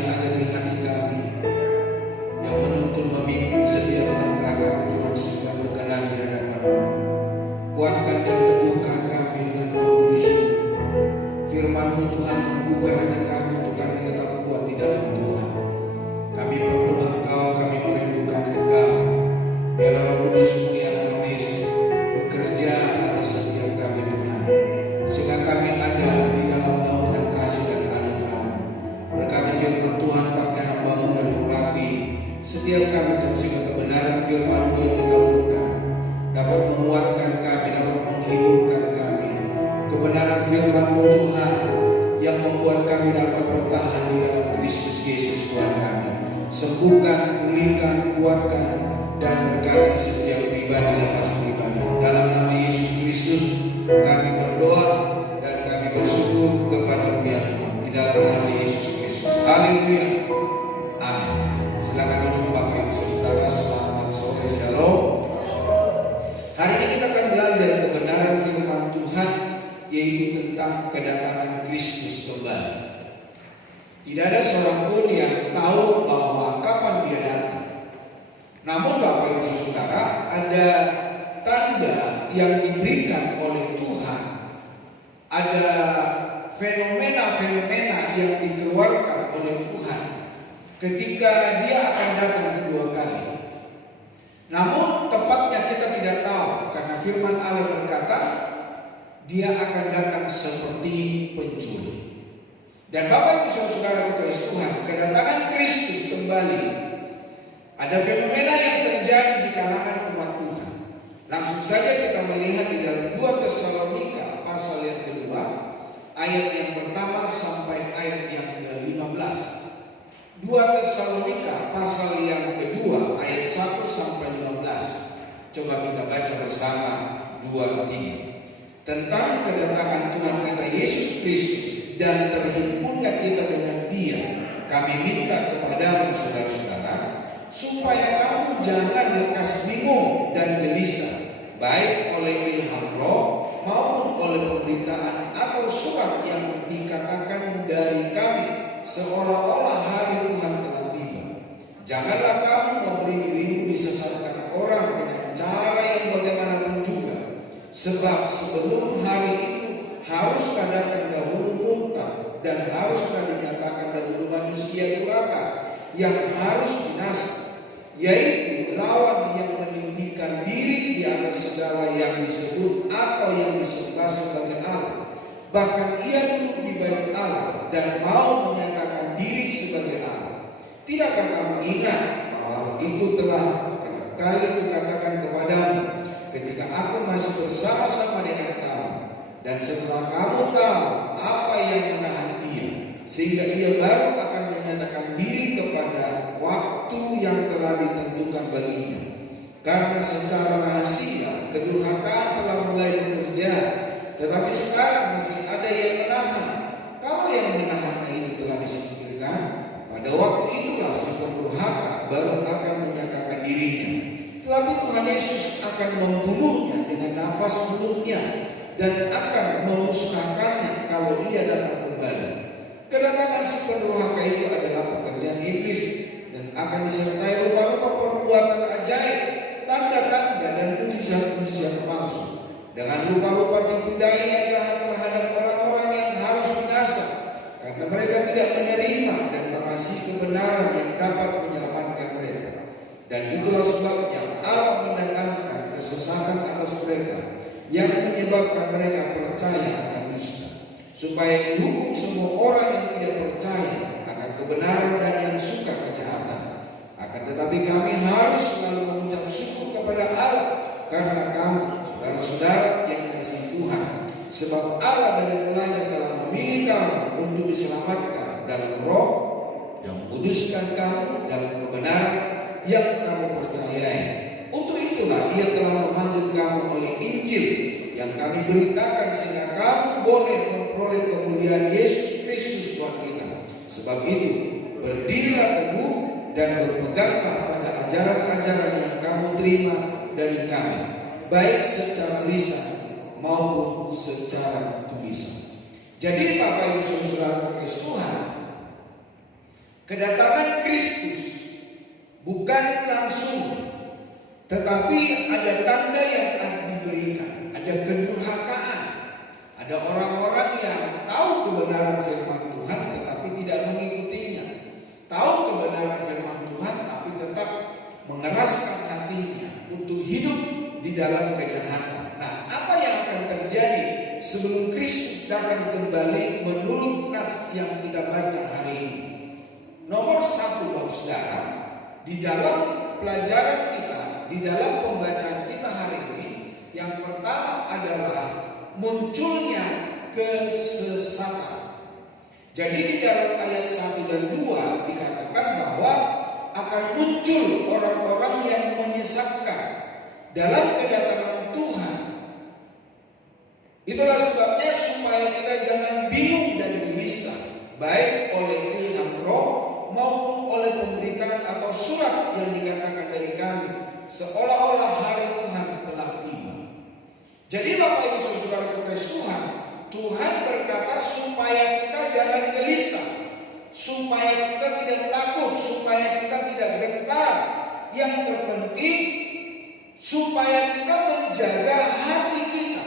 yang ada di hati kami, yang menuntun memimpin setiap langkah kami Tuhan, sehingga berkenan di hadapan-Mu. Kuatkan dan teguhkan kami dengan Roh Kudus-Mu. Firman-Mu Tuhan menggugah hati kami untuk kami tetap kuat di dalam Tuhan. Kami berdoa Engkau, kami merindukan Engkau. Biarlah Roh Kudus-Mu yang manis bekerja atas setiap kami Tuhan, sehingga kami ada di dalam naungan kasih dan anugerah-Mu. Berkati firman Tuhan pakai hamba-Mu dan urapi setiap kami Tuhan, sehingga kebenaran firman-Mu yang dikabulkan dapat menguatkan kami, dapat menghiburkan kami. Kebenaran firman-Mu Tuhan yang membuat kami dapat bertahan di dalam Kristus Yesus Tuhan kami. Sembuhkan, pulihkan, kuatkan, dan berkati setiap pribadi lepas pribadi. Dalam nama Yesus Kristus kami berdoa dan kami bersyukur kepada-Mu ya Tuhan. Di dalam nama Yesus Kristus. Haleluya. Amin. Silakan duduk Bapak Ibu Saudara. Selamat sore, Shalom. Hari ini kita akan belajar kebenaran firman Tuhan, yaitu tentang kedatangan Kristus kembali. Tidak ada seorang pun yang tahu bahwa kapan Dia datang. Namun Bapak Ibu Saudara, ada tanda yang diberikan oleh Tuhan. Ada fenomena-fenomena yang dikeluarkan oleh Tuhan ketika Dia akan datang kedua kali. Namun tepatnya kita tidak tahu, karena firman Allah berkata Dia akan datang seperti pencuri. Dan Bapak Ibu Saudara kasih Tuhan, kedatangan Kristus kembali, ada fenomena yang terjadi di kalangan umat Tuhan. Langsung saja kita melihat di dalam 2 Tesalonika pasal yang kedua, ayat yang pertama sampai ayat yang ke-15. 2 Tesalonika pasal yang kedua, ayat 1 sampai 15. Coba kita baca bersama 2-3. Tentang kedatangan Tuhan kita Yesus Kristus dan terhimpunnya kita dengan Dia, kami minta kepadamu saudara-saudara, supaya kamu jangan lekas bingung dan gelisah, baik oleh ilham Roh maupun oleh pemberitaan atau surat yang dikatakan dari kami, seolah-olah hari Tuhan telah tiba. Janganlah kamu memberi dirimu disesatkan orang dengan cara yang bagaimanapun juga, sebab sebelum hari itu haruskah datang dahulu murtad, dan haruskah dinyatakan dahulu manusia durhaka yang harus binasa, yaitu lawan yang meninggikan diri di atas segala yang disebut atau yang disembah sebagai Allah. Bahkan ia duduk di bait Allah dan mau menyatakan diri sebagai Allah. Tidakkah kamu ingat bahwa hal itu telah kerap kali kukatakan kepadamu ketika aku masih bersama-sama dengan kamu? Dan setelah kamu tahu apa yang menahan Dia, sehingga Ia baru akan menyatakan diri kepada waktu yang telah ditentukan baginya. Karena secara rahasia kedurhakaan telah mulai bekerja, tetapi sekarang masih ada yang menahan. Kalau yang menahannya itu telah disingkirkan, pada waktu itulah si pendurhaka baru akan menyatakan dirinya. Tetapi Tuhan Yesus akan membunuhnya dengan nafas mulutnya dan akan memusnahkannya kalau Ia datang kembali. Kedatangan si pendurhaka itu adalah pekerjaan iblis dan akan disertai rupa-rupa perbuatan ajaib, tanda-tanda dan mujizat-mujizat palsu, dengan rupa-rupa tipu daya jahat terhadap orang-orang yang harus binasa, karena mereka tidak menerima dan mengasihi kebenaran yang dapat menyelamatkan mereka. Dan itulah sebabnya Allah mendatangkan kesesatan atas mereka, yang menyebabkan mereka percaya akan dusta, supaya dihukum semua orang yang tidak percaya akan kebenaran dan yang suka kejahatan. Akan tetapi kami harus selalu mengucap syukur kepada Allah karena kamu, saudara-saudara yang dikasihi Tuhan, sebab Allah dari mulanya telah memilih kamu untuk diselamatkan dalam Roh yang menguduskan kamu dalam kebenaran yang kamu percayai. Untuk itulah Ia telah memanggil kamu oleh Injil yang kami beritakan, sehingga kamu boleh memperoleh kemuliaan Yesus Kristus Tuhan kita. Sebab itu berdirilah teguh dan berpeganglah pada ajaran-ajaran yang kamu terima dari kami, baik secara lisan maupun secara tulisan. Jadi Bapak Ibu Saudara kasih Tuhan, Kedatangan Kristus bukan langsung, tetapi ada tanda yang akan diberikan. Ada kedurhakaan. Ada orang-orang yang tahu kebenaran firman Tuhan tetapi tidak mengikutinya. Tahu kebenaran firman Tuhan tapi tetap mengeraskan hatinya untuk hidup di dalam kejahatan. Nah, apa yang akan terjadi sebelum Kristus datang kembali menurut nas yang kita baca hari ini? Nomor satu, Bapak Saudara, di dalam pelajaran kita, di dalam pembacaan kita hari ini, yang pertama adalah munculnya kesesatan. Jadi di dalam ayat 1 dan 2 dikatakan bahwa akan muncul orang-orang yang menyesatkan dalam kedatangan Tuhan. Itulah sebabnya supaya kita jangan bingung dan gelisah, baik oleh ilham roh maupun oleh pemberitaan atau surat yang dikatakan dari kami, seolah-olah hari Tuhan telah tiba. Jadi Bapak Ibu Saudara kekasih Tuhan, Tuhan berkata supaya kita jangan gelisah, supaya kita tidak takut, supaya kita tidak gentar. Yang terpenting supaya kita menjaga hati kita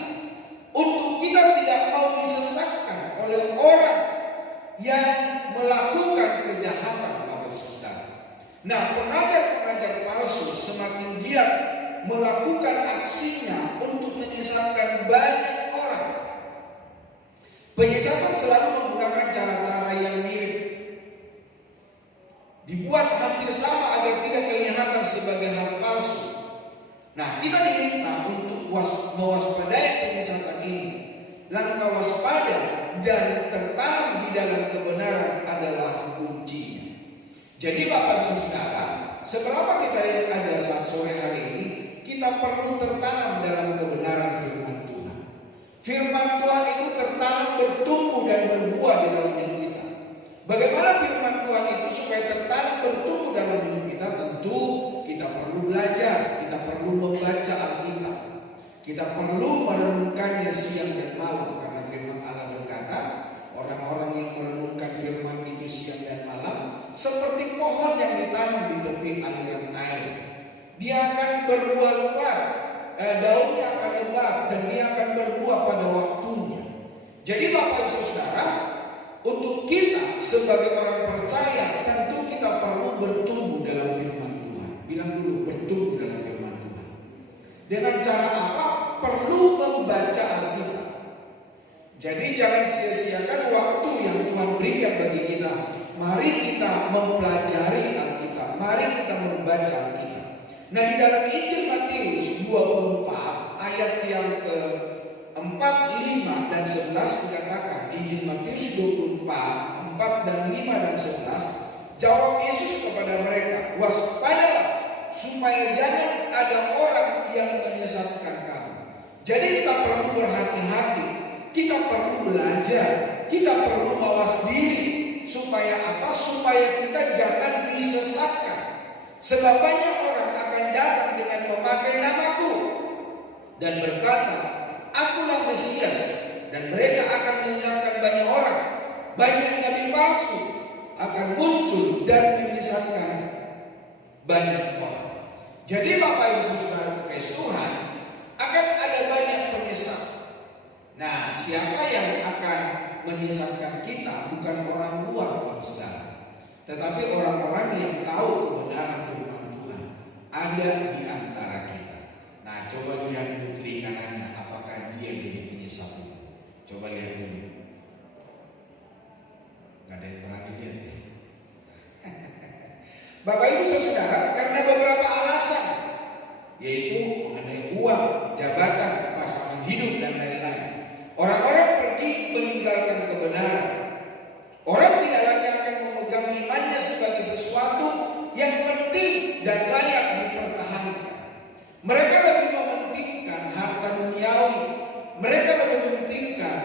untuk kita tidak mau disesatkan oleh orang yang melakukan kejahatan, Bapak Saudara. Nah, pengajar-pengajar palsu semakin giat melakukan aksinya untuk menyesatkan banyak orang. Penyesatan selalu menggunakan cara-cara yang mirip, dibuat hampir sama agar tidak kelihatan sebagai hal palsu. Nah, kita diminta untuk mewaspadai penyesatan ini. Langkah waspada dan tertanam di dalam kebenaran adalah kuncinya. Jadi Bapak Ibu Saudara, seberapa kita yang ada saat sore hari ini, kita perlu tertanam dalam kebenaran firman Tuhan. Firman Tuhan itu tertanam, bertumbuh dan berbuah di dalam hidup kita. Bagaimana firman Tuhan itu supaya tertanam, bertumbuh dalam hidup kita? Tentu kita perlu belajar, kita perlu membaca Alkitab. Kita perlu merenungkannya siang dan malam, karena firman Allah berkata, orang-orang yang merenungkan firman itu siang dan malam seperti pohon yang ditanam di tepi aliran air. Dia akan berbuah lebat, daunnya akan lebat, dan dia akan berbuah pada waktunya. Jadi Bapak Ibu Saudara, untuk kita sebagai orang percaya, tentu kita perlu bertumbuh dalam firman Tuhan. Bilang dulu, bertumbuh dalam firman Tuhan. Dengan cara apa? Perlu membaca Alkitab. Jadi jangan sia-siakan waktu yang Tuhan berikan bagi kita. Mari kita mempelajari Alkitab. Mari kita membaca Alkitab. Nah, di dalam Injil Matius 24 ayat yang ke-4, 5 dan 11 dikatakan, Injil Matius 24, 4 dan 5 dan 11, jawab Yesus kepada mereka, waspadalah supaya jangan ada orang yang menyesatkan kamu. Jadi kita perlu berhati-hati, kita perlu belajar, kita perlu mawas diri. Supaya apa? Supaya kita jangan disesatkan. Sebab banyak orang akan datang dengan memakai namaku dan berkata, akulah Mesias, dan mereka akan menyesatkan banyak orang. Banyak nabi palsu akan muncul dan menyesatkan banyak orang. Jadi Bapak Ibu Saudara kekasih Tuhan, akan ada banyak penyesat. Nah, siapa yang akan menyesatkan kita? Bukan orang luar, Bapak Saudara, tetapi orang-orang yang tahu kebenaran firman Tuhan ada di antara kita. Nah, coba lihat dulu kiri kanannya, apakah dia jadi penyesat itu? Coba lihat dulu. Gak ada yang berani lihat ya. Bapak Ibu Saudara, karena beberapa alasan, yaitu mengenai uang, jabatan, pasangan hidup dan lain-lain, orang-orang pergi meninggalkan kebenaran. Orang tidak lagi akan memegang imannya sebagai sesuatu yang penting dan layak dipertahankan. Mereka lebih mementingkan harta duniawi, mereka lebih mementingkan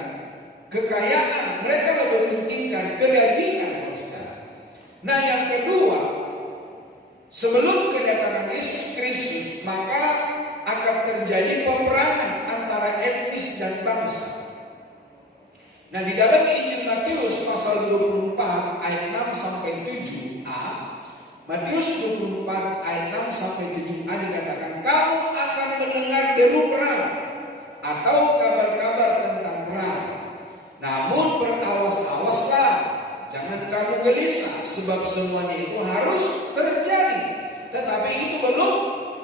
kekayaan, mereka lebih mementingkan kedagingan. Nah, yang kedua, sebelum kedatangan Yesus Kristus, maka akan terjadi peperangan antara etnis dan bangsa. Nah, di dalam Injil Matius pasal 24 ayat 6 sampai 7a, Matius 24 ayat 6 sampai 7a dikatakan, kamu akan mendengar deru perang atau kabar-kabar tentang perang. Namun berawas-awaslah, jangan kamu gelisah, sebab semuanya itu harus terjadi, tetapi itu belum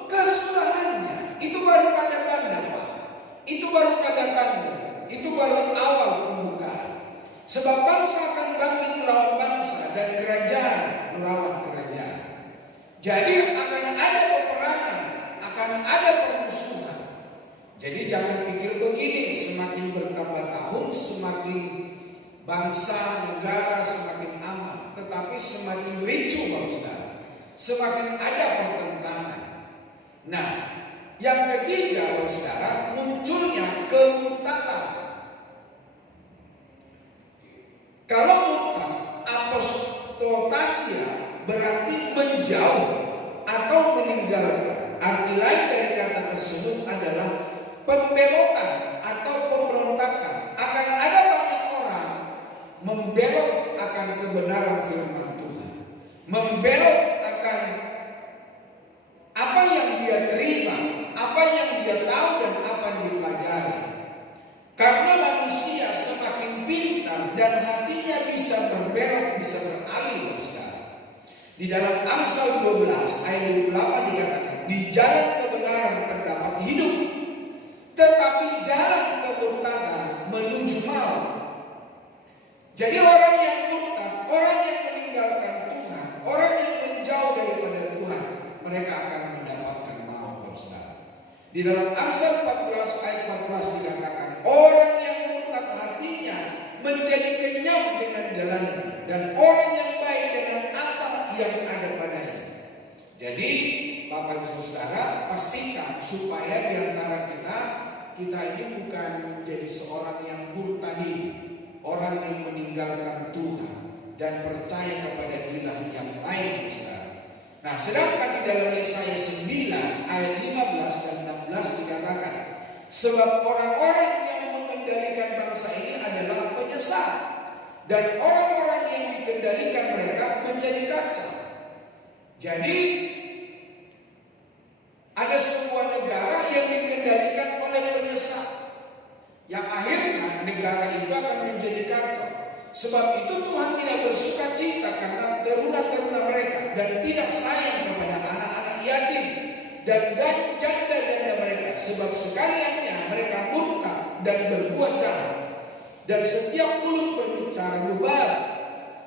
kesudahannya. Itu baru tanda-tanda, Pak. Itu baru tanda-tanda. Itu baru awal pembukaan. Sebab bangsa akan bangkit melawan bangsa dan kerajaan melawan kerajaan. Jadi akan ada peperangan, akan ada permusuhan. Jadi jangan pikir begini, semakin bertambah tahun semakin bangsa, negara semakin aman. Tetapi semakin ricuh, saudara. Semakin ada pertentangan. Nah, yang ketiga, saudara, munculnya kemurtadan. Kalau murtad, apostasia berarti menjauh atau meninggalkan. Arti lain dari kata tersebut adalah pembelotan atau pemberontakan. Akan ada banyak orang membelot akan kebenaran firman Tuhan, membelot akan apa yang dia terima, apa yang dia tahu dan apa yang dipelajari. Karena manusia semakin pintar dan hatinya bisa berbelok, bisa beralih, saudara. Di dalam Amsal 12 ayat 28 dikatakan, di jalan kebenaran terdapat hidup, tetapi jalan kemurtadan menuju maut. Jadi orang yang murtad, orang yang meninggalkan Tuhan, orang yang menjauh daripada Tuhan, mereka akan mendapatkan maut, saudara. Di dalam Amsal 14 ayat 14 dikatakan, orang yang murtad hatinya menjadi kenyang dengan jalannya, dan orang yang baik dengan apa yang ada padanya. Jadi Bapak Ibu Saudara, pastikan supaya di antara kita ini bukan menjadi seorang yang murtadin, orang yang meninggalkan Tuhan dan percaya kepada ilah yang lain, saudara. Nah, sedangkan di dalam Yesaya 9 ayat 15 dan 16 dikatakan, sebab orang-orang yang mengendalikan bangsa ini adalah penyesat, dan orang-orang yang dikendalikan mereka menjadi kacau. Jadi ada sebuah negara yang dikendalikan oleh penyesat, yang akhirnya negara itu akan menjadi kacau. Sebab itu Tuhan tidak bersuka cita karena teruna-teruna mereka, dan tidak sayang kepada anak-anak yatim dan janda-janda mereka. Sebab sekaliannya mereka murtad dan berbuat jahat, dan setiap mulut berbicara mubarak.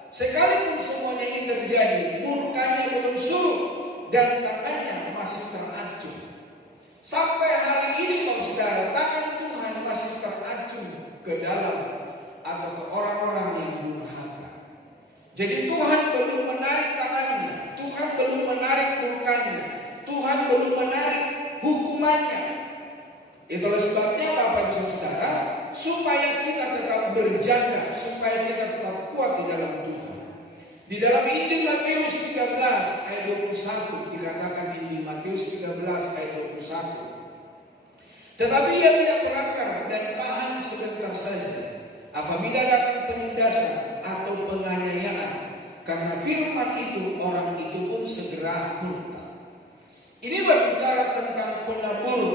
Sekalipun semuanya ini terjadi, murkanya belum surut dan tangannya masih teracung. Sampai hari ini, saudara, tangan Tuhan masih teracung ke dalam atau ke orang-orang yang durhaka. Jadi Tuhan belum menarik tangannya, Tuhan belum menarik murkanya, Tuhan belum menarik hukumannya. Itulah sebabnya Bapak Ibu Saudara, supaya kita tetap berjaga, supaya kita tetap kuat di dalam Tuhan. Di dalam Injil Matius 13 ayat 21 dikatakan, Injil Matius 13 ayat 21. Tetapi ia tidak berakar dan tahan sebentar saja apabila datang penindasan atau penganiayaan, karena firman itu orang itu pun segera murtad. Ini berbicara tentang penabur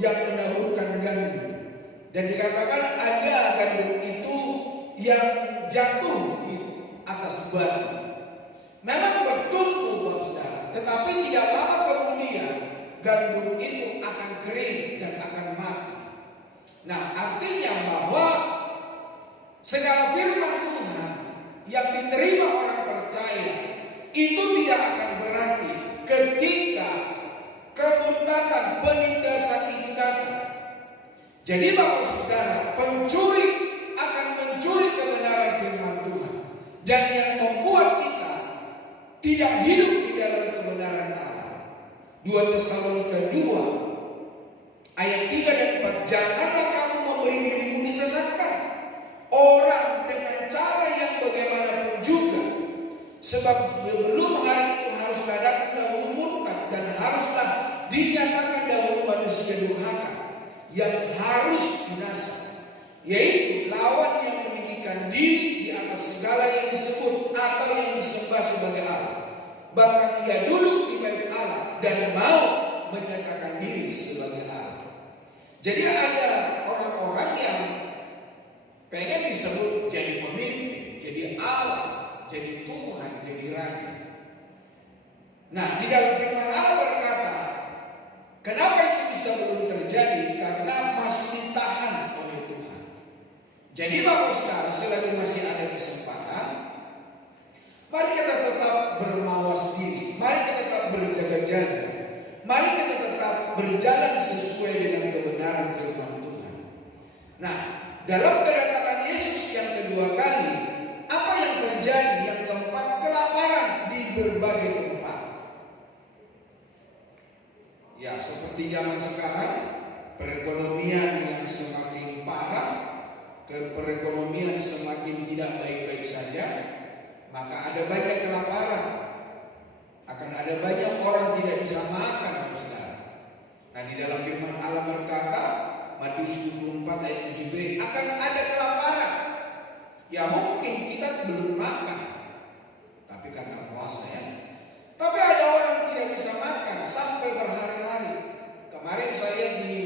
yang menaburkan gandum, dan dikatakan ada gandum itu yang jatuh di atas batu. Memang bertumbuh, saudara, tetapi tidak lama kemudian gandum itu akan kering dan akan mati. Nah, artinya bahwa segala firman Tuhan yang diterima orang percaya itu tidak akan berarti ketika kemurtadan, penindasan itu datang. Jadi Bapak Saudara, pencuri akan mencuri kebenaran firman Tuhan, dan yang membuat kita tidak hidup di dalam kebenaran Allah. 2 Tesalonika 2 ayat 3 dan 4, janganlah kamu memberi dirimu disesatkan orang dengan cara yang bagaimanapun juga, sebab belum hari itu haruslah datang dahulu murtad, dan haruslah dinyatakan dahulu manusia durhaka yang harus binasa, yaitu lawan yang meninggikan diri di atas segala yang disebut atau yang disembah sebagai Allah. Bahkan ia duduk di bait Allah dan mau menyatakan diri sebagai Allah. Jadi ada orang-orang yang pengen disebut jadi pemimpin, jadi Allah, jadi Tuhan, jadi Raja. Nah, di dalam firman Allah berkata, kenapa itu bisa belum terjadi? Karena masih ditahan oleh Tuhan. Jadi Bapak Saudara, selagi masih ada kesempatan, mari kita tetap bermawas diri, mari kita tetap berjaga-jaga, mari kita tetap berjalan sesuai dengan kebenaran firman Tuhan. Nah, dalam kedatangan Yesus yang kedua kali, apa yang terjadi? Yang keempat, kelaparan di berbagai tempat. Ya, seperti zaman sekarang, perekonomian yang semakin parah, perekonomian semakin tidak baik-baik saja, maka ada banyak kelaparan. Akan ada banyak orang tidak bisa makan, saudara. Nah, di dalam firman Allah berkata, Matius 24 ayat 7b, akan ada kelaparan. Ya mungkin kita belum makan, tapi karena puasa ya. Tapi ada orang tidak bisa makan sampai berhari-hari. Kemarin saya lihat di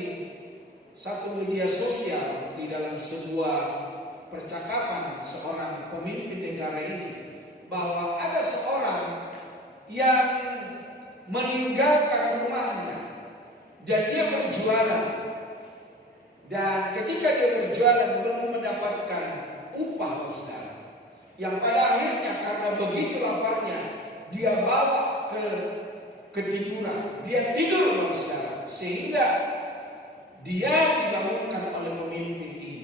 satu media sosial, di dalam sebuah percakapan seorang pemimpin negara ini, bahwa ada seorang yang meninggalkan rumahnya dan dia berjualan. Dan ketika dia berjualan belum mendapatkan upah, saudara, yang pada akhirnya karena begitu laparnya dia bawa ke ketiduran, dia tidur, saudara, sehingga dia dibangunkan oleh pemimpin ini.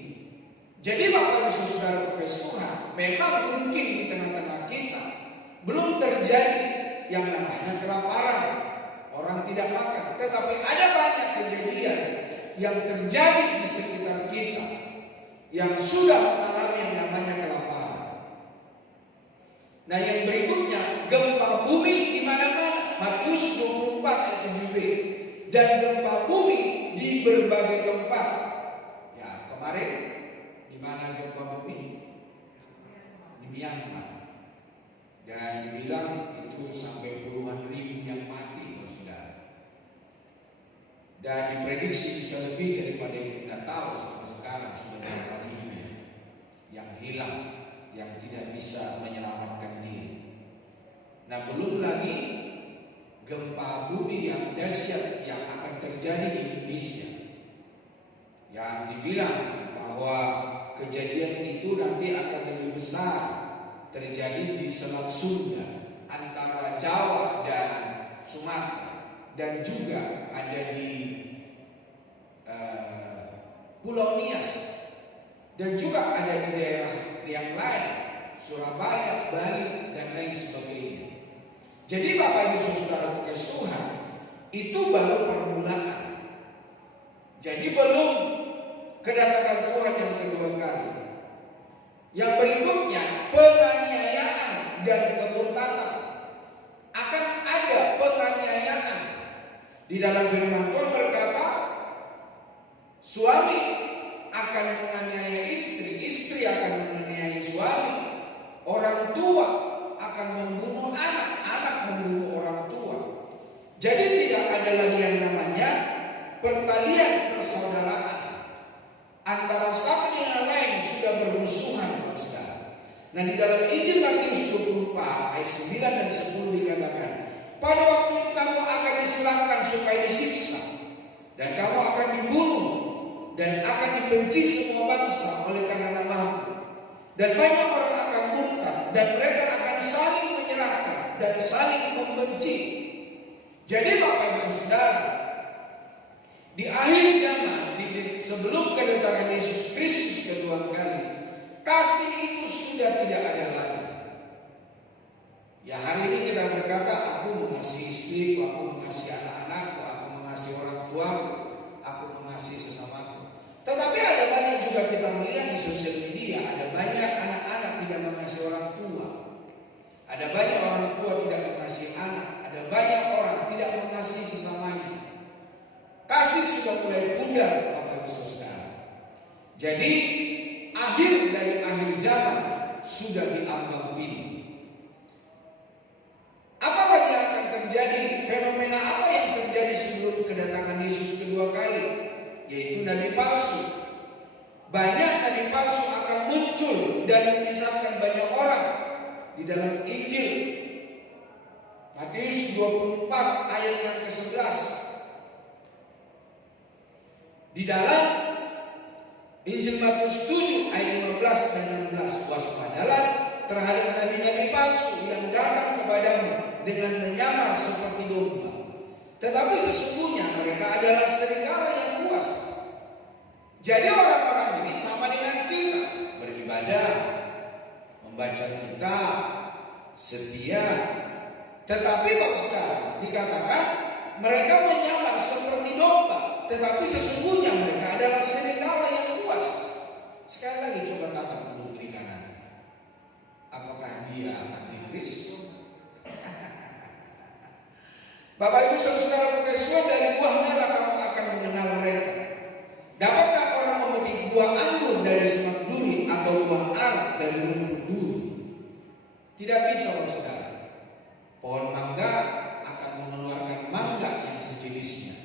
Jadi Bapak Ibu Saudara kekasih Tuhan, memang mungkin di tengah-tengah kita belum terjadi yang namanya kelaparan, orang tidak makan, tetapi ada banyak kejadian yang terjadi di sekitar kita yang sudah mengalami yang namanya kelaparan. Nah, yang berikutnya, gempa bumi di mana-mana. Matius 24 ayat 7b. Dan gempa bumi di berbagai tempat. Ya, kemarin di mana gempa bumi? Di Myanmar. Dan dibilang itu sampai puluhan ribu yang mati, saudara. Dan diprediksi bisa lebih daripada yang kita tahu sampai sekarang, sudah berapa ribu yang hilang, yang tidak bisa menyelamatkan diri. Nah, belum lagi gempa bumi yang dahsyat yang akan terjadi di Indonesia, yang dibilang bahwa kejadian itu nanti akan lebih besar terjadi di Selat Sunda, antara Jawa dan Sumatera, dan juga ada di Pulau Nias, dan juga ada di daerah yang lain, Surabaya, Bali, dan lain sebagainya. Jadi Bapak Ibu Saudara kekasih Tuhan, itu baru permulaan. Jadi belum kedatangan Tuhan yang kedua kali. Yang berikutnya, penganiayaan dan kemurtadan. Akan ada penganiayaan. Di dalam firman Tuhan berkata, suami akan menganiaya istri, istri akan menganiaya suami, orang tua akan membunuh anak, anak membunuh orang tua. Jadi tidak ada lagi yang namanya pertalian persaudaraan. Antara satu dengan lain sudah bermusuhan, saudara. Nah, di dalam Injil Matius 24 ayat 9 dan 10 dikatakan, pada waktu itu kamu akan diserahkan supaya disiksa, dan kamu akan dibunuh, dan akan dibenci semua bangsa oleh karena namaku. Dan banyak orang akan murtad, dan mereka akan saling menyerahkan dan saling membenci. Jadi Bapak Ibu Saudara, di akhir zaman, sebelum kedatangan Yesus Kristus kedua kali, kasih itu sudah tidak ada lagi. Ya, hari ini kita berkata, aku mengasihi istriku, aku mengasihi anak-anakku, aku mengasihi orang tuaku, aku mengasihi sesamaku. Tetapi ada banyak juga kita melihat di sosial media, ada banyak anak-anak tidak mengasihi orang tua, ada banyak orang tua tidak mengasihi anak, ada banyak orang tidak mengasihi sesamanya. Kasih sudah mulai pudar, Bapak Ibu Saudara. Jadi akhir dari akhir zaman sudah diambang pintu. Apa lagi yang akan terjadi? Fenomena apa yang terjadi sebelum kedatangan Yesus kedua kali? Yaitu nabi palsu. Banyak nabi palsu akan muncul dan menyesatkan banyak orang. Di dalam Injil Matius 24 ayat yang ke-11. Di dalam Injil Matius 7 ayat 15 dan 16, waspadalah terhadap nabi-nabi palsu yang datang kepadamu dengan menyamar seperti domba, tetapi sesungguhnya mereka adalah serigala yang buas. Jadi orang-orang ini sama dengan kita, beribadah, membaca kitab, setia, tetapi Bapak sekarang dikatakan mereka menyamar seperti domba, tetapi sesungguhnya mereka adalah serigala yang buas. Sekali lagi coba tatap dulu kiri kanan. Apakah dia antikris? Bapak Ibu saudara kekasih, dari buahnya lah kamu akan mengenal mereka. Dapatkah orang memetik buah anggur dari semak duri atau buah ara dari rumput duri? Tidak bisa, saudara. Pohon mangga akan mengeluarkan mangga yang sejenisnya.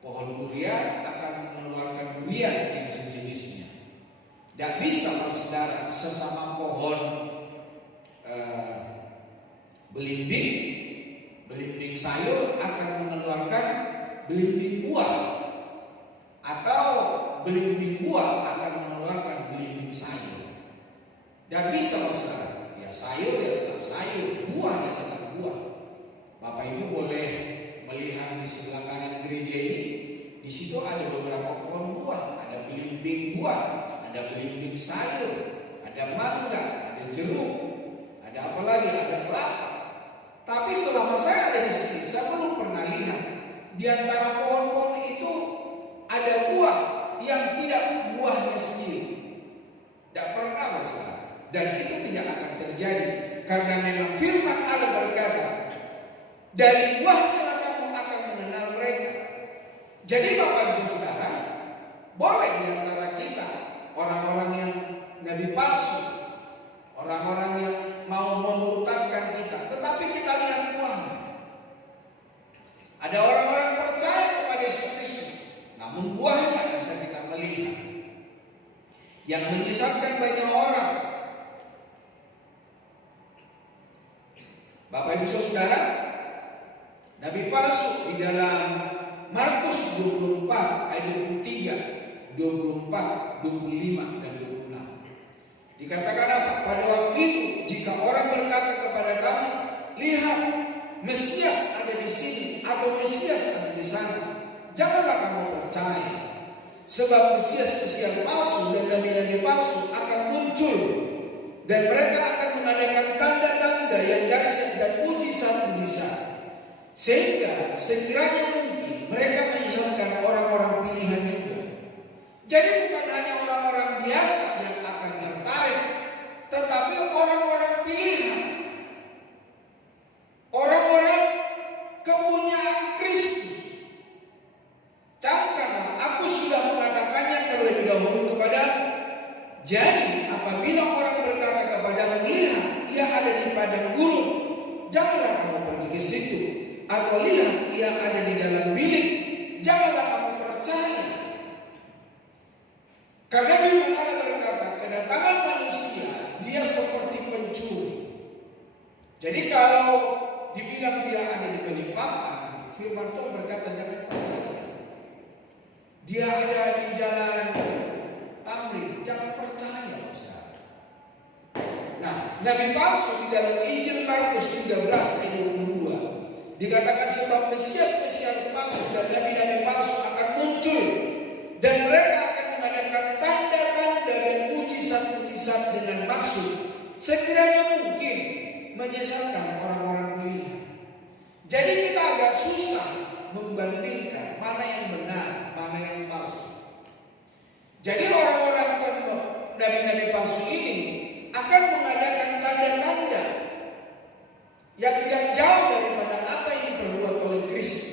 Pohon durian akan mengeluarkan durian yang sejenisnya. Tidak bisa, saudara, sesama pohon belimbing sayur akan mengeluarkan belimbing buah, atau belimbing buah akan mengeluarkan belimbing sayur. Tidak bisa, saudara. Ya sayur ya tetap sayur, buah ya tetap buah. Bapak Ibu boleh melihat di sebelah kanan gereja ini. Di situ ada beberapa pohon buah, ada belimbing buah, ada belimbing sayur, ada mangga, ada jeruk, ada apa lagi, ada kelapa. Tapi selama saya ada di sini, saya belum pernah lihat di antara pohon-pohon itu ada buah yang tidak buahnya sendiri. Tidak pernah, saudara. Dan itu tidak akan terjadi karena memang firman Allah berkata, dari buahnya lah kamu akan mengenal mereka. Jadi Bapak Ibu saudara, boleh di antara kita orang-orang yang nabi palsu, orang-orang yang mau memurtadkan kita, tetapi kita lihat buahnya. Ada orang-orang percaya kepada Yesus Kristus, namun buahnya bisa kita melihat, yang menyesatkan banyak orang. Bapak Ibu saudara, nabi palsu di dalam Markus 24 ayat 23, 24, 25 dan 26. Dikatakan apa? Pada waktu itu jika orang berkata kepada kamu, lihat Mesias ada di sini atau Mesias ada di sana, janganlah kamu percaya. Sebab Mesias-Mesias palsu dan nabi-nabi palsu akan muncul, dan mereka akan mengadakan tanda-tanda yang dahsyat dan mujizat-mujizat, sehingga sekiranya mungkin mereka menyesatkan orang-orang pilihan juga. Jadi bukan hanya orang-orang biasa yang akan tertarik, tetapi orang-orang pilihan, orang-orang kepunyaan Kristus. Camkanlah, aku sudah mengatakannya terlebih dahulu kepadamu. Jadi apabila orang berkata kepadamu, lihat ia ada di padang gurun, janganlah kamu pergi ke situ. Atau lihat ia ada di dalam bilik, janganlah kamu percaya. Karena firman Allah berkata, kedatangan manusia dia seperti pencuri. Jadi kalau dibilang dia ada di Balikpapan, firman Tuhan berkata jangan percaya. Dia ada di jalan Tamrin, jangan percaya, saudara. Nah, nabi palsu di dalam Injil Markus 13 ayat 22 dikatakan sebab Mesias-Mesias palsu dan nabi-nabi palsu akan muncul, dan mereka akan mengadakan tanda-tanda dan mujizat-mujizat dengan maksud sekiranya mungkin menyesatkan orang-orang pilihan. Jadi kita agak susah membandingkan mana yang benar, mana yang palsu. Jadi orang-orang nabi-nabi palsu ini akan mengadakan tanda-tanda yang tidak jauh daripada apa yang diperbuat oleh Kristus.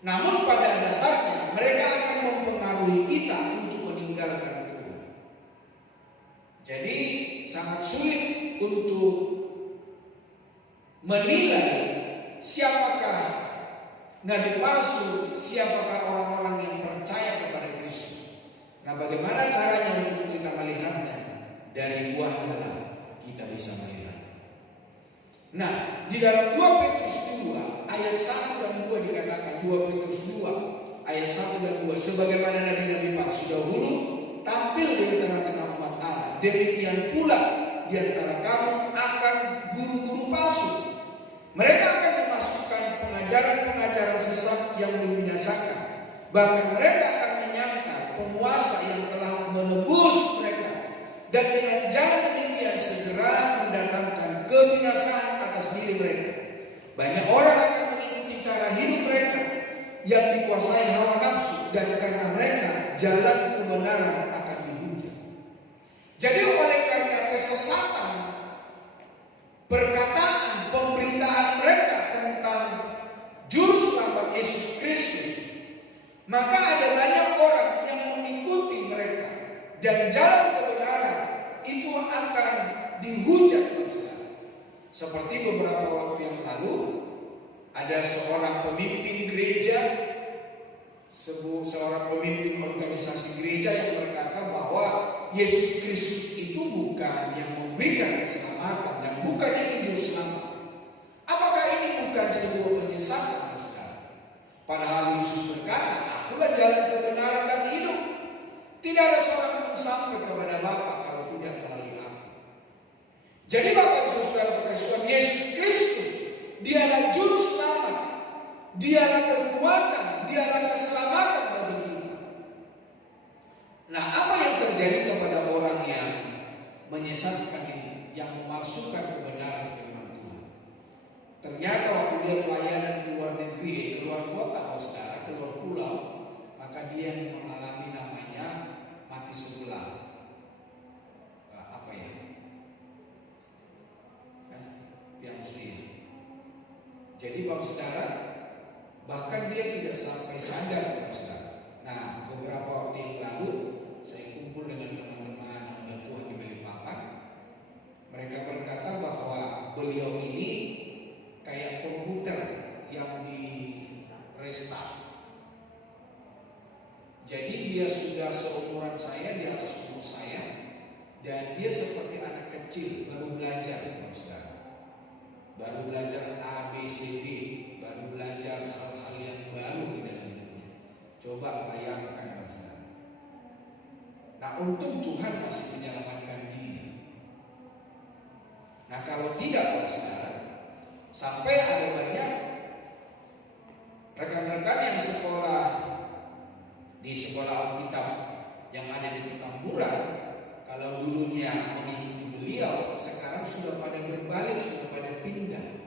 Namun pada dasarnya mereka akan mempengaruhi kita untuk meninggalkan Tuhan. Jadi sangat sulit untuk menilai siapakah nabi palsu, siapakah orang-orang yang percaya kepada Kristus. Nah, bagaimana caranya untuk kita melihatnya? Dari buahnya lah kita bisa melihat. Nah, di dalam 2 Petrus 2 ayat 1 dan 2 dikatakan, 2 Petrus 2 ayat 1 dan 2, sebagaimana nabi-nabi palsu dahulu tampil di tengah-tengah umat Allah, demikian pula di antara kamu akan guru-guru palsu. Mereka akan memasukkan pengajaran-pengajaran sesat yang membinasakan. Bahkan mereka akan menyangkal penguasa yang telah menebus mereka, dan dengan jalan demikian segera mendatangkan kebinasaan atas diri mereka. Banyak orang akan mengikuti cara hidup mereka yang dikuasai hawa nafsu, dan karena mereka jalan kebenaran akan dihujat. Jadi oleh karena kesesatan perkataan, pemberitaan mereka tentang juru selamat Yesus Kristus, maka ada banyak orang yang mengikuti mereka, dan jalan kebenaran itu akan dihujat. Seperti beberapa waktu yang lalu ada seorang pemimpin gereja, seorang pemimpin organisasi gereja yang berkata bahwa Yesus Kristus itu bukan yang memberikan keselamatan dan bukan itu juru selamat. Apakah ini bukan sebuah penyesatan, saudara? Padahal Yesus berkata, "Akulah jalan kebenaran dan hidup. Tidak ada seorang pun sampai kepada Bapa kalau tidak melalui Aku." Jadi Bapak Ibu Saudara berkasihan, Yesus Kristus, Dialah juru selamat, Dialah kekuatan, Dialah keselamatan bagi kita. Nah, apa yang terjadi kepada orang yang menyesatkan ini, yang memalsukan kebenaran firman Tuhan? Ternyata waktu dia pelayanan di luar negeri, keluar kota, saudara, keluar pulau, maka dia mengalami namanya mati sebelah. Jadi Bapak Saudara, bahkan dia tidak sampai sadar, Bapak Saudara. Nah, beberapa waktu yang lalu saya kumpul dengan teman-teman hamba Tuhan di Balikpapan. Mereka berkata bahwa beliau ini kayak komputer yang di restart. Jadi dia sudah seumuran saya, di atas umur saya, dan dia seperti anak kecil baru belajar, Bapak Saudara. Baru belajar A, B, C, D, baru belajar hal-hal yang baru di dalam hidupnya. Coba bayangkan, Bapak Saudara. Nah, untung Tuhan masih menyelamatkan dia. Nah, kalau tidak, Bapak Saudara, sampai ada banyak rekan-rekan yang sekolah di sekolah Alkitab yang ada di Petamburan, kalau dulunya mengikuti beliau, sekarang sudah pada berbalik, sudah pada pindah,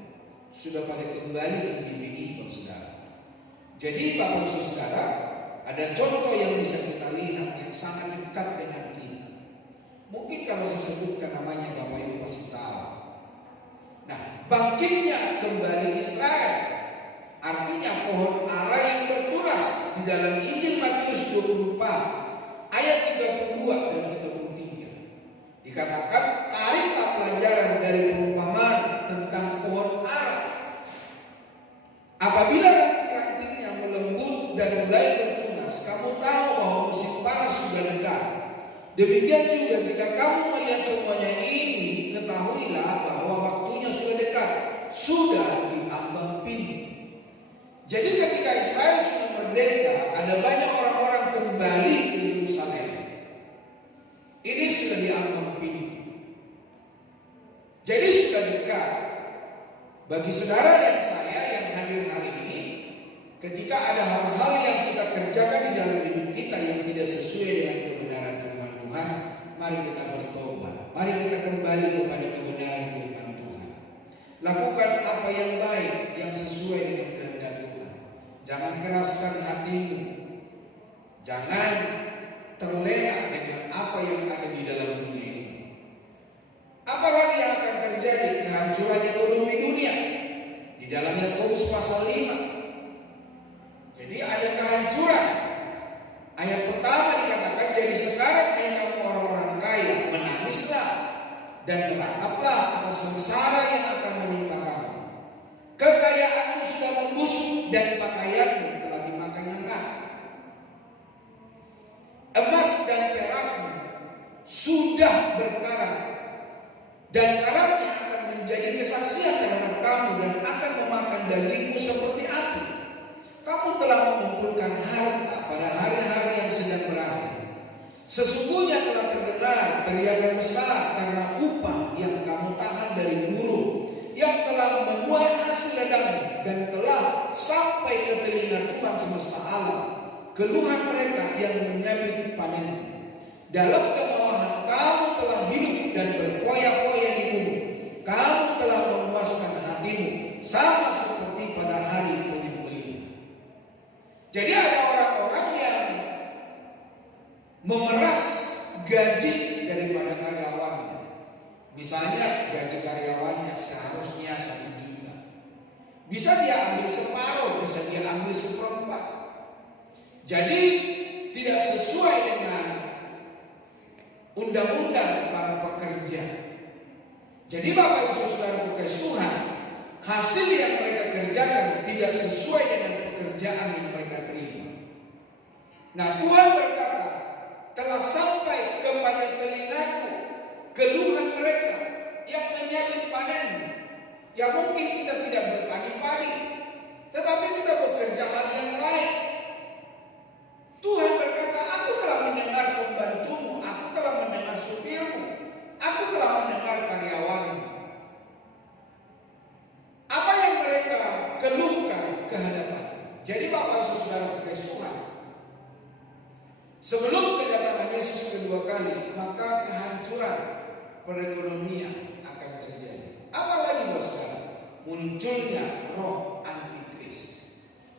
sudah pada kembali ke GBI, Bapak Saudara. Jadi Bapak Saudara, ada contoh yang bisa kita lihat yang sangat dekat dengan kita. Mungkin kalau saya sebutkan namanya, Bapak Ibu pasti tahu. Nah, bangkitnya kembali Israel, artinya pohon ara yang bertunas di dalam Injil Matius 24 ayat 32 dan 33. Dikatakan, tariklah pelajaran dari perumpamaan tentang pohon ara. Apabila ranting-rantingnya melembut dan mulai bertunas, kamu tahu bahwa musim panas sudah dekat. Demikian juga jika kamu melihat semuanya ini, ketahuilah bahwa waktunya sudah dekat, sudah diambang pintu. Jadi ketika Israel sudah merdeka, ada banyak orang-orang kembali ke Yerusalem. Ini sudah diambang pintu. Jadi sudah dekat. Bagi saudara dan saya yang hadir hari ini, ketika ada hal-hal yang kita kerjakan di dalam hidup kita yang tidak sesuai dengan kebenaran firman Tuhan, mari kita bertobat. Mari kita kembali kepada kebenaran firman Tuhan. Lakukan apa yang baik, yang sesuai dengan kehendak Tuhan. Jangan keraskan hatimu. Jangan terlena dengan apa yang ada di dalam dunia ini. Apalagi yang akan terjadi? Kehancuran ekonomi dunia. Di dalam Yakobus pasal 5. Jadi ada kehancuran. Ayat pertama dikatakan, jadi sekarang hai kamu orang-orang kaya, menangislah. dan berataplah atas sengsara yang akan menimpa kamu. Kekayaanmu sudah membusuk dan pakaianmu telah dimakan nyamuk. Emas dan perakmu sudah berkarat, dan karatnya akan menjadi kesaksian terhadap kamu dan akan memakan dagingmu seperti api. Kamu telah mengumpulkan harta pada hari-hari yang sedang berakhir. Sesungguhnya telah terdengar teriakan besar karena upah yang kamu tahan dari buruh yang telah menuai hasil ladangmu, dan telah sampai ke telinga Tuhan semesta alam keluhan mereka yang menyabit panenmu. Dalam kemewahan kamu telah hidup dan berfoya-foya di bumi. Kamu telah memuaskan hatimu sama seperti pada hari penyembelihan. Jadi ada orang-orang yang memeras gaji daripada karyawannya. Misalnya gaji karyawannya seharusnya 1 juta. Bisa dia ambil separuh, bisa dia ambil seperempat. Jadi tidak sesuai dengan undang-undang para pekerja. Jadi Bapak Ibu Saudara kasih Tuhan, hasil yang mereka kerjakan tidak sesuai dengan pekerjaan yang mereka terima. Nah, Tuhan berkata, telah sampai kepada telingaku keluhan mereka yang menyabit panenmu. Ya mungkin kita tidak bertani padi, tetapi kita bekerja hal yang lain. Tuhan berkata, aku telah mendengar pembantumu, aku telah mendengar supirmu, aku telah mendengar karyawanmu. Apa yang mereka keluhkan ke hadapan. Jadi Bapak Saudara kasih Tuhan, sebelum kedatangan Yesus kedua kali, maka kehancuran perekonomian akan terjadi. Apalagi saudara, munculnya roh antikris.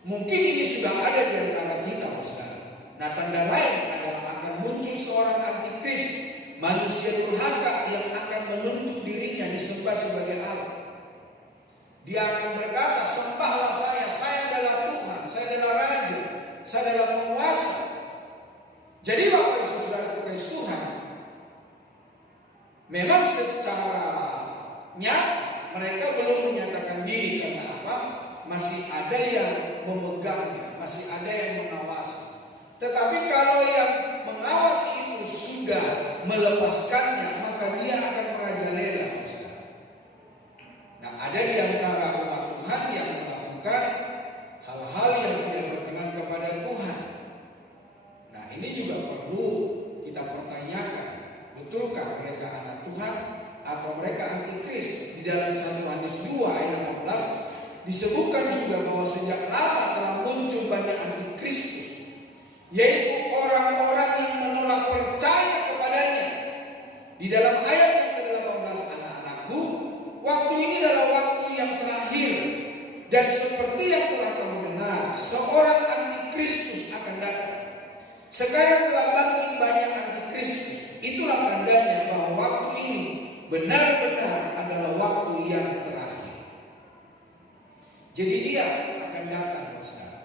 Mungkin ini sudah ada di antara kita, saudara. Nah, tanda lain adalah akan muncul seorang antikris, manusia durhaka yang akan menuntut dirinya disembah sebagai Allah. Dia akan berkata, sembahlah saya adalah Tuhan, saya adalah Raja, saya adalah penguasa. Jadi Bapak Ibu Saudara kasih Tuhan, memang secara nyata mereka belum menyatakan diri. Karena apa? Masih ada yang memegangnya, masih ada yang mengawasi. Tetapi kalau yang mengawasi itu sudah melepaskannya, maka dia akan merajalela. Nah, ada di antara umat Tuhan yang melakukan hal-hal yang tidak berkenan kepada Tuhan. Nah, ini juga perlu kita pertanyakan, betulkah mereka anak Tuhan atau mereka antikris? Di dalam 1 Yohanes 2 ayat 18 disebutkan juga bahwa sejak lama telah muncul banyak antikristus, yaitu orang-orang yang menolak percaya kepadanya. Di dalam ayat yang ke-18, anak-anakku, waktu ini adalah waktu yang terakhir, dan seperti yang telah kamu dengar, seorang antikristus akan datang. Sekarang telah bangkit banyak antikristus. Itulah tandanya bahwa waktu ini benar-benar adalah waktu yang terakhir. Jadi dia akan datang, saudara.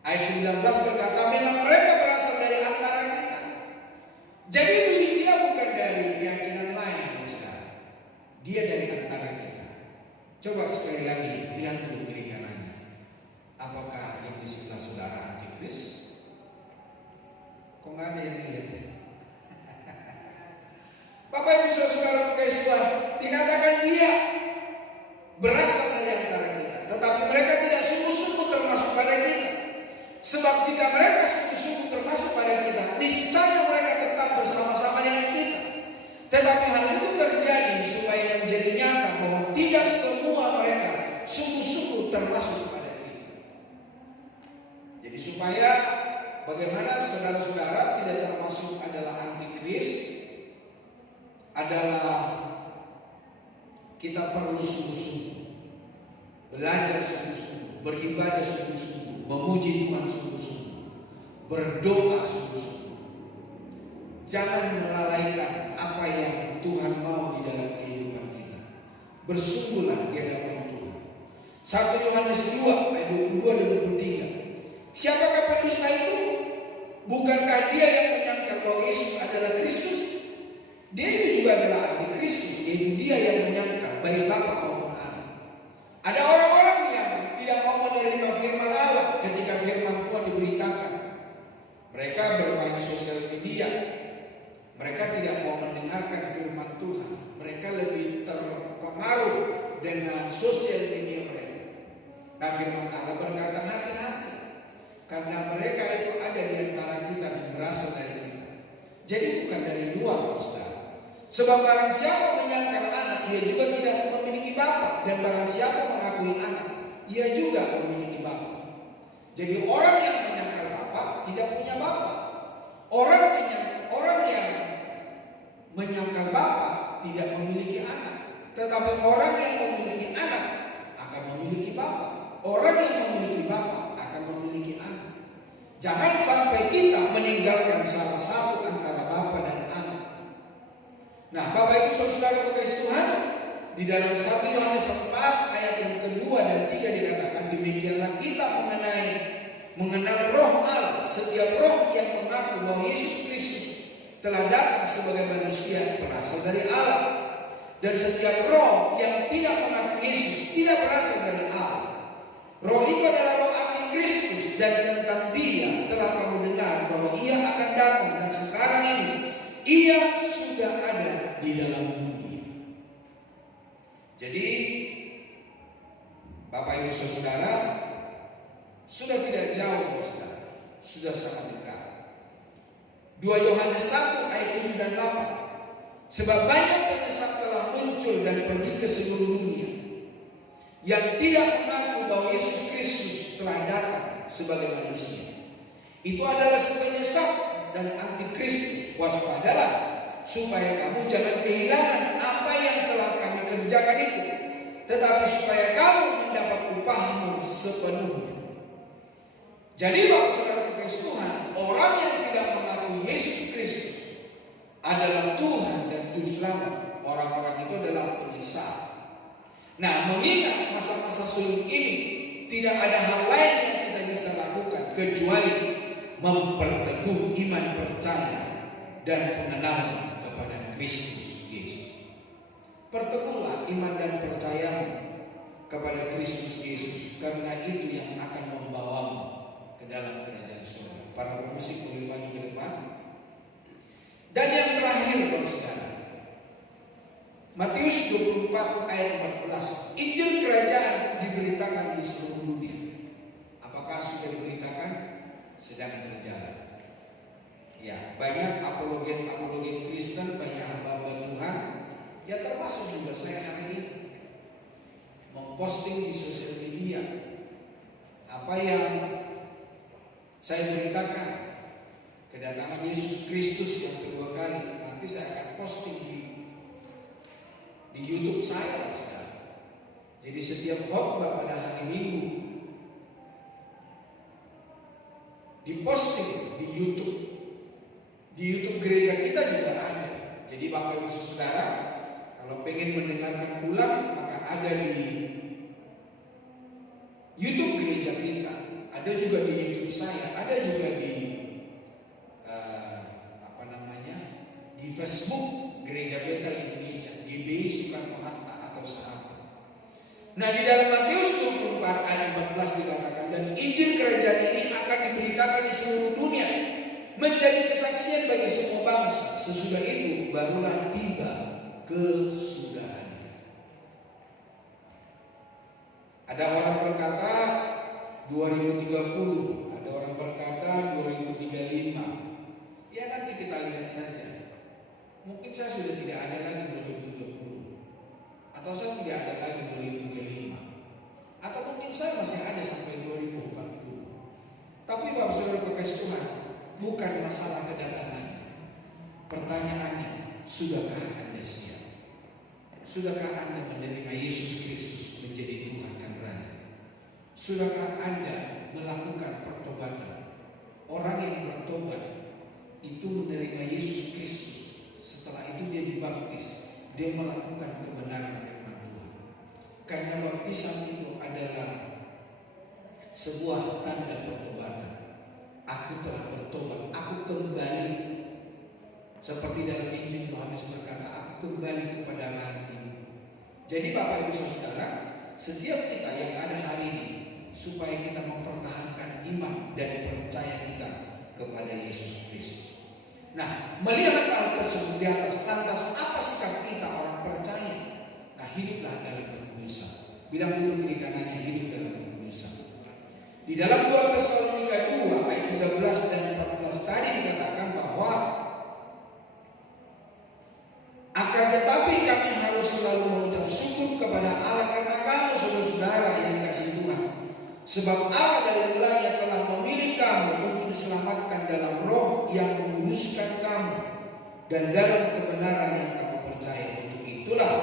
Ayat 19 berkata, memang mereka berasal dari antara kita. Jadi dia bukan dari keyakinan lain, saudara. Dia dari antara kita. Coba sekali lagi lihat dulu kiri kanannya. Apakah yang di sebelah saudara antikris? Kok nggak ada yang lihat ya? Bapak Ibu Saudara kasih Tuhan, dikatakan dia berasal dari antara kita, tetapi mereka tidak sungguh-sungguh termasuk pada kita. Sebab jika mereka sungguh-sungguh termasuk pada kita, niscaya mereka tetap bersama-sama dengan kita. Tetapi hal itu terjadi supaya menjadi nyata bahwa tidak semua mereka sungguh-sungguh termasuk pada kita. Jadi supaya bagaimana saudara-saudara tidak termasuk adalah antikris, adalah kita perlu sungguh-sungguh belajar, sungguh-sungguh beribadah, sungguh-sungguh memuji Tuhan, sungguh-sungguh berdoa, sungguh-sungguh. Jangan melalaikan apa yang Tuhan mau di dalam kehidupan kita. Bersungguhlah di hadapan Tuhan. 1 Yohanes 2 ayat 22 dan 23. Siapakah pendusta itu? Bukankah dia yang menyangka bahwa Yesus adalah Kristus? Dia itu juga adalah antikristus. Jadi bukan dari luar, saudara. Sebab barang siapa menyangkal anak, ia juga tidak memiliki bapa. Dan barang siapa mengakui anak, ia juga memiliki bapa. Jadi orang yang menyangkal bapa tidak punya bapa. Orang yang menyangkal bapa tidak memiliki anak. Tetapi orang yang memiliki anak akan memiliki bapa. Orang yang memiliki bapa akan memiliki anak. Jangan sampai kita meninggalkan salah satu antara bapa dan anak. Nah, Bapak Ibu Saudara kekasih Tuhan, di dalam 1 Yohanes 4 ayat yang kedua dan 3 dikatakan, demikianlah kita mengenal roh Allah. Setiap roh yang mengaku bahwa Yesus Kristus telah datang sebagai manusia berasal dari Allah. Dan setiap roh yang tidak mengaku Yesus tidak berasal dari Allah. Roh itu adalah roh antikristus, dan tentang dia telah kamu dengar bahwa ia akan datang, dan sekarang ini ia sudah ada di dalam dunia. Jadi Bapak Ibu Saudara, sudah tidak jauh, saudara, sudah sangat dekat. 2 Yohanes 1 ayat 7 dan 8. Sebab banyak penyesat telah muncul dan pergi ke seluruh dunia, yang tidak mengaku bahwa Yesus Kristus telah datang sebagai manusia. Itu adalah penyesat dan antikristus. Waspadalah supaya kamu jangan kehilangan apa yang telah kami kerjakan itu, tetapi supaya kamu mendapat upahmu sepenuhnya. Jadi Bapak Saudara kekasih Tuhan, orang yang tidak mengakui Yesus Kristus adalah Tuhan dan Juru Selamat, orang-orang itu adalah penyesat. Nah, mengingat masa-masa sulit ini, tidak ada hal lain yang kita bisa lakukan kecuali memperteguh iman percaya dan pengenalan kepada Kristus Yesus. Perteguhlah iman dan percayamu kepada Kristus Yesus, karena itu yang akan membawamu ke dalam kerajaan surga. Para pemusik boleh maju ke depan. Dan yang terakhir, saudara, Matius 24 ayat 14. Injil kerajaan diberitakan di seluruh dunia. Apakah sudah diberitakan? Sedang berjalan. Ya, banyak apologet Kristen, banyak hamba-hamba Tuhan, ya termasuk juga saya hari ini, memposting di sosial media apa yang saya beritakan, kedatangan Yesus Kristus yang kedua kali. Nanti saya akan posting di YouTube saya, saudara. Jadi setiap khotbah pada hari Minggu diposting di YouTube. Di YouTube gereja kita juga ada. Jadi Bapak Ibu Saudara, kalau pengen mendengarkan ulang, maka ada di YouTube gereja kita, ada juga di YouTube saya, ada juga di di Facebook Gereja Betel Indonesia, GBI Soekarno-Hatta atau Sahabat. Nah, di dalam Matius 24 ayat 14 dikatakan, dan Injil kerajaan ini akan diberitakan di seluruh dunia menjadi kesaksian bagi semua bangsa. Sesudah itu barulah tiba kesudahannya. Ada orang berkata 2030, ada orang berkata 2035. Ya, nanti kita lihat saja. Mungkin saya sudah tidak ada lagi 2030, atau saya tidak ada lagi 2035, atau mungkin saya masih ada sampai 2040. Tapi Bapak Saudara kekasih Tuhan, bukan masalah kedatangannya. Pertanyaannya, sudahkah Anda siap? Sudahkah Anda menerima Yesus Kristus menjadi Tuhan dan Raja? Sudahkah Anda melakukan pertobatan? Orang yang bertobat itu menerima Yesus Kristus. Setelah itu dia dibaptis, dia melakukan kebenaran firman Tuhan. Karena baptisan itu adalah sebuah tanda pertobatan. Aku telah bertobat, aku kembali. Seperti dalam Injil Yohanes berkata, aku kembali kepada rahim. Jadi Bapak Ibu Saudara, setiap kita yang ada hari ini, supaya kita mempertahankan iman dan percaya kita kepada Yesus Kristus. Nah, melihat hal tersebut di atas, lantas apa sikap kita orang percaya? Nah, hiduplah dalam kekudusan. Bilang dulu kiri kanannya, hidup dalam kekudusan. Di dalam 2 Tesalonika 2 ayat 13 dan 14 tadi dikatakan bahwa Tetapi kami harus selalu mengucap syukur kepada Allah karena kamu saudara-saudara yang dikasihi Tuhan. Sebab Allah dari mulanya telah memilih kamu untuk diselamatkan dalam roh yang menguduskan kamu dan dalam kebenaran yang kamu percaya. Untuk itulah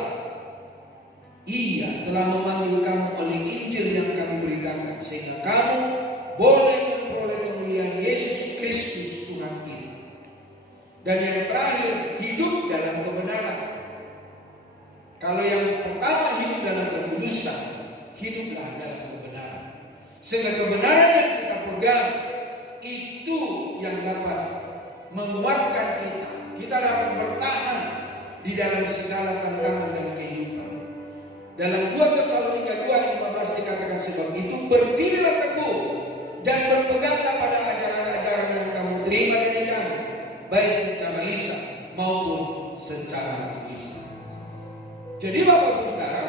Ia telah memanggil kamu oleh Injil yang kami beritakan, sehingga kamu boleh memperoleh kemuliaan Yesus Kristus Tuhan kita. Dan yang terakhir, hidup dalam kebenaran. Kalau yang pertama hidup dalam kekudusan, hiduplah dalam kebenaran. Sehingga kebenaran yang kita pegang itu yang dapat menguatkan kita. Kita dapat bertahan di dalam segala tantangan dan kehidupan. Dalam 2 Tesalonika 2:15 dikatakan, sebab itu berdirilah teguh dan berpeganglah pada ajaran-ajaran yang kamu terima dari kami, baik secara lisan maupun secara tulisan. Jadi Bapak Saudara,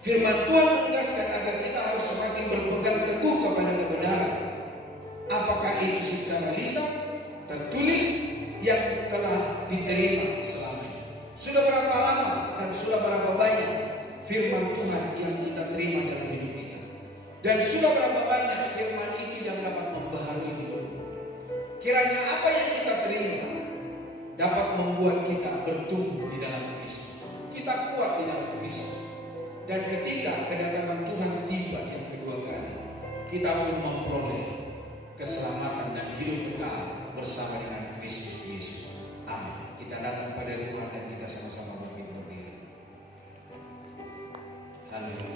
firman Tuhan menegaskan agar kita harus semakin berpegang teguh kepada kebenaran. Apakah itu secara lisan, tertulis, yang telah diterima selama ini. Sudah berapa lama dan sudah berapa banyak firman Tuhan yang kita terima dalam hidup kita. Dan sudah berapa banyak firman itu yang dapat membaharui hidup. Kiranya apa yang kita terima dapat membuat kita bertumbuh di dalam Kristus. Kita kuat di dalam Kristus. Dan ketika kedatangan Tuhan tiba yang kedua kali, kita pun memperoleh keselamatan dan hidup kekal bersama dengan Kristus Yesus. Amin. Kita datang pada Tuhan dan kita sama-sama berdiri. Haleluya.